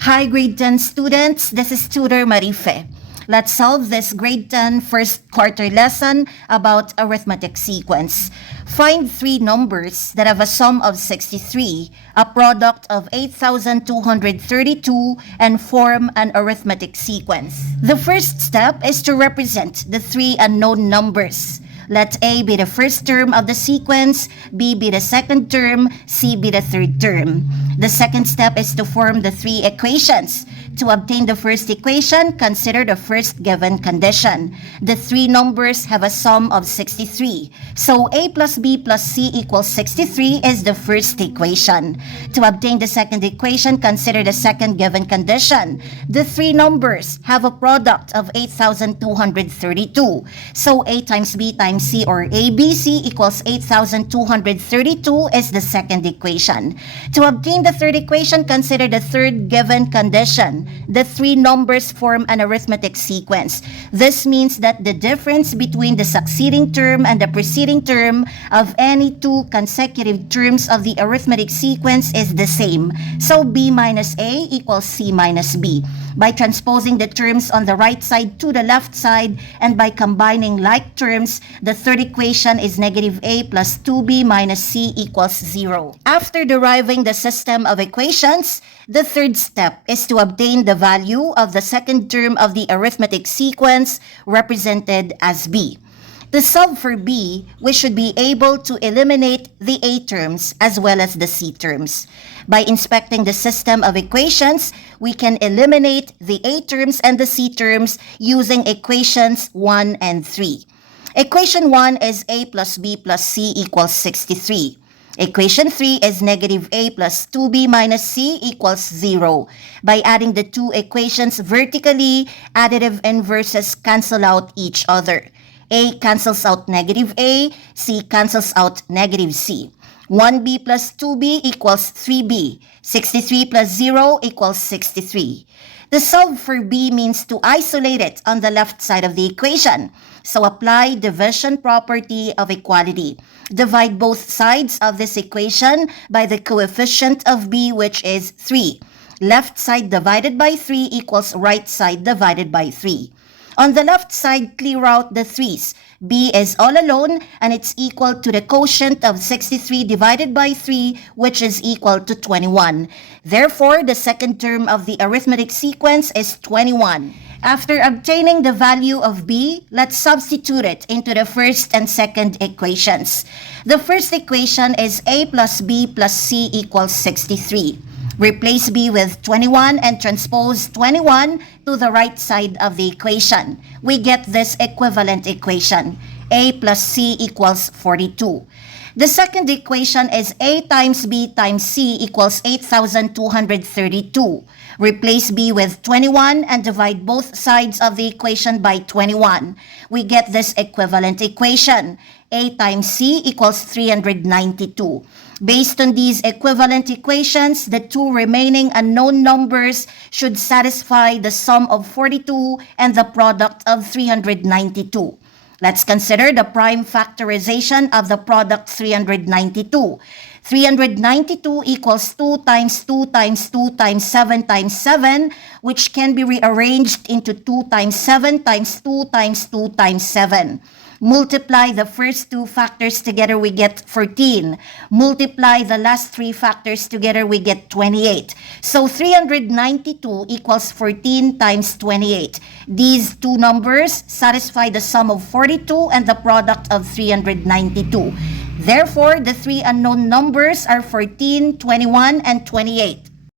Hi, grade 10 students. This is Tutor Marife. Let's solve this grade 10 first quarter lesson about arithmetic sequence. Find three numbers that have a sum of 63, a product of 8,232, and form an arithmetic sequence. The first step is to represent the three unknown numbers. Let A be the first term of the sequence, B be the second term, C be the third term. The second step is to form the three equations. To obtain the first equation, consider the first given condition. The three numbers have a sum of 63. So A plus B plus C equals 63 is the first equation. To obtain the second equation, consider the second given condition. The three numbers have a product of 8,232. So A times B times C, or ABC, equals 8,232 is the second equation. To obtain the third equation, consider the third given condition. The three numbers form an arithmetic sequence. This means that the difference between the succeeding term and the preceding term of any two consecutive terms of the arithmetic sequence is the same. So B minus A equals C minus B. By transposing the terms on the right side to the left side and by combining like terms, the third equation is negative A plus 2B minus C equals 0. After deriving the system of equations, the third step is to obtain the value of the second term of the arithmetic sequence represented as B. To solve for B, we should be able to eliminate the A terms as well as the C terms. By inspecting the system of equations, we can eliminate the A terms and the C terms using equations 1 and 3. Equation 1 is A plus B plus C equals 63. Equation 3 is negative A plus 2B minus C equals 0. By adding the two equations vertically, additive inverses cancel out each other. A cancels out negative A, C cancels out negative C. 1B plus 2B equals 3B. 63 plus 0 equals 63. To solve for B means to isolate it on the left side of the equation. So apply division property of equality. Divide both sides of this equation by the coefficient of B, which is 3. Left side divided by 3 equals right side divided by 3. On the left side, clear out the 3's. B is all alone and it's equal to the quotient of 63 divided by 3, which is equal to 21. Therefore, the second term of the arithmetic sequence is 21. After obtaining the value of B, let's substitute it into the first and second equations. The first equation is A plus B plus C equals 63. Replace B with 21 and transpose 21 to the right side of the equation. We get this equivalent equation. A plus C equals 42. The second equation is A times B times C equals 8,232. Replace B with 21 and divide both sides of the equation by 21. We get this equivalent equation. A times C equals 392. Based on these equivalent equations, the two remaining unknown numbers should satisfy the sum of 42 and the product of 392. Let's consider the prime factorization of the product 392. 392 equals 2 times 2 times 2 times 7 times 7, which can be rearranged into 2 times 7 times 2 times 2 times 7. Multiply the first two factors together, we get 14. Multiply the last three factors together, we get 28. So 392 equals 14 times 28. These two numbers satisfy the sum of 42 and the product of 392. Therefore, the three unknown numbers are 14, 21, and 28.